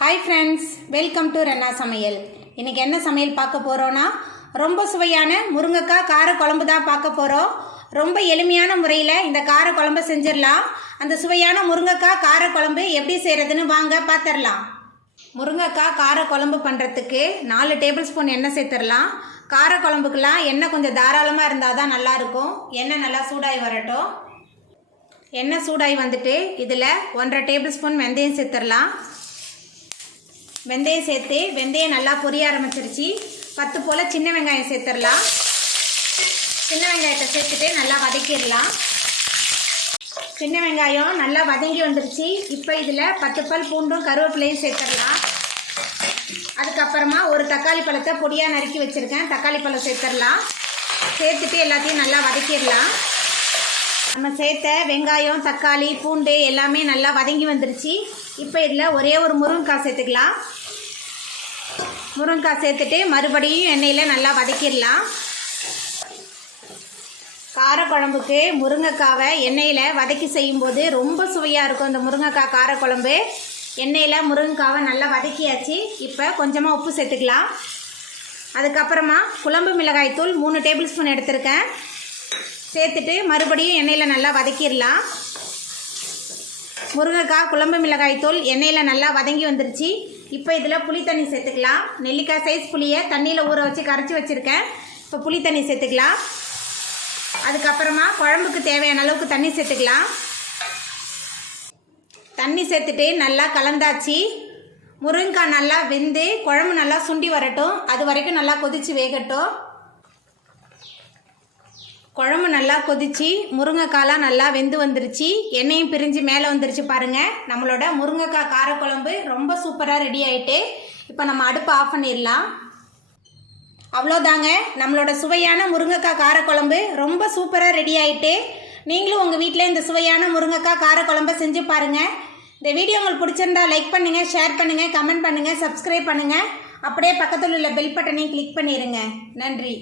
Hi friends, welcome to Renna சமையல். இன்றைக்கி என்ன சமையல் பார்க்க போகிறோன்னா, ரொம்ப சுவையான முருங்கைக்காய் கார குழம்பு தான் பார்க்க போகிறோம். ரொம்ப எளிமையான முறையில் இந்த கார குழம்பு செஞ்சிடலாம். அந்த சுவையான முருங்கைக்காய் கார குழம்பு எப்படி செய்கிறதுன்னு வாங்க பார்த்துடலாம். முருங்கைக்காய் கார குழம்பு பண்ணுறதுக்கு 4 டேபிள் ஸ்பூன் எண்ணெய் சேர்த்துடலாம். கார குழம்புக்கெலாம் எண்ணெய் கொஞ்சம் தாராளமாக இருந்தால் தான் நல்லாயிருக்கும். எண்ணெய் நல்லா சூடாகி வரட்டும். எண்ணெய் சூடாகி வந்துட்டு இதில் 1.5 டேபிள் ஸ்பூன் வெந்தயம் சேர்த்துடலாம். வெந்தயம் சேர்த்து வெந்தயம் நல்லா பொரிய ஆரம்பிச்சிருச்சு. 10 போல் சின்ன வெங்காயம் சேர்த்துடலாம். சின்ன வெங்காயத்தை சேர்த்துட்டு நல்லா வதக்கிடலாம். சின்ன வெங்காயம் நல்லா வதங்கி வந்துருச்சு. இப்போ இதில் 10 பல் பூண்டும் கருவேப்பிலையும் சேர்த்துடலாம். அதுக்கப்புறமா ஒரு தக்காளி பழத்தை பொடியாக நறுக்கி வச்சுருக்கேன். தக்காளி பழம் சேர்த்துடலாம். சேர்த்துட்டு எல்லாத்தையும் நல்லா வதக்கிடலாம். நம்ம சேர்த்த வெங்காயம், தக்காளி, பூண்டு எல்லாமே நல்லா வதங்கி வந்துருச்சு. இப்போ இதில் ஒரே ஒரு முருங்கைக்காய் சேர்த்துக்கலாம். முருங்கைக்காய் சேர்த்துட்டு மறுபடியும் எண்ணெயில் நல்லா வதக்கிடலாம். காரக்குழம்புக்கு முருங்கைக்காவை எண்ணெயில் வதக்கி செய்யும்போது ரொம்ப சுவையாக இருக்கும். இந்த முருங்கைக்காய் காரக்குழம்பு எண்ணெயில் முருங்கைக்காவை நல்லா வதக்கியாச்சு. இப்போ கொஞ்சமாக உப்பு சேர்த்துக்கலாம். அதுக்கப்புறமா குழம்பு மிளகாய் தூள் 3 டேபிள் ஸ்பூன் எடுத்திருக்கேன். சேர்த்துட்டு மறுபடியும் எண்ணெயில் நல்லா வதக்கிடலாம். முருங்கைக்காய் குழம்பு மிளகாய் தூள் எண்ணெயில் நல்லா வதங்கி வந்துருச்சு. இப்போ இதில் புளி தண்ணி சேர்த்துக்கலாம். நெல்லிக்காய் சைஸ் புளியை தண்ணியில் ஊற வச்சு கரைச்சி வச்சுருக்கேன். இப்போ புளி தண்ணி சேர்த்துக்கலாம். அதுக்கப்புறமா குழம்புக்கு தேவையான அளவுக்கு தண்ணி சேர்த்துக்கலாம். தண்ணி சேர்த்துட்டு நல்லா கலந்தாச்சு. முருங்கைக்காய் நல்லா வெந்து குழம்பு நல்லா சுண்டி வரட்டும். அது வரைக்கும் நல்லா கொதித்து வேகட்டும். குழம்பு நல்லா கொதிச்சு முருங்கைக்காயெலாம் நல்லா வெந்து வந்துருச்சு. எண்ணெயும் பிரிஞ்சு மேலே வந்துருச்சு பாருங்கள். நம்மளோட முருங்கைக்காய் காரக்குழம்பு ரொம்ப சூப்பராக ரெடி ஆகிட்டு இப்போ நம்ம அடுப்பை ஆஃப் பண்ணிடலாம். அவ்வளோதாங்க, நம்மளோட சுவையான முருங்கைக்காய் காரக்குழம்பு ரொம்ப சூப்பராக ரெடி ஆகிட்டு. நீங்களும் உங்கள் வீட்டில் இந்த சுவையான முருங்கைக்காய் காரக்குழம்பை செஞ்சு பாருங்கள். இந்த வீடியோ உங்களுக்கு பிடிச்சிருந்தா லைக் பண்ணுங்கள், ஷேர் பண்ணுங்கள், கமெண்ட் பண்ணுங்கள், சப்ஸ்கிரைப் பண்ணுங்கள். அப்படியே பக்கத்தில் உள்ள பெல் பட்டனையும் கிளிக் பண்ணிடுங்க. நன்றி.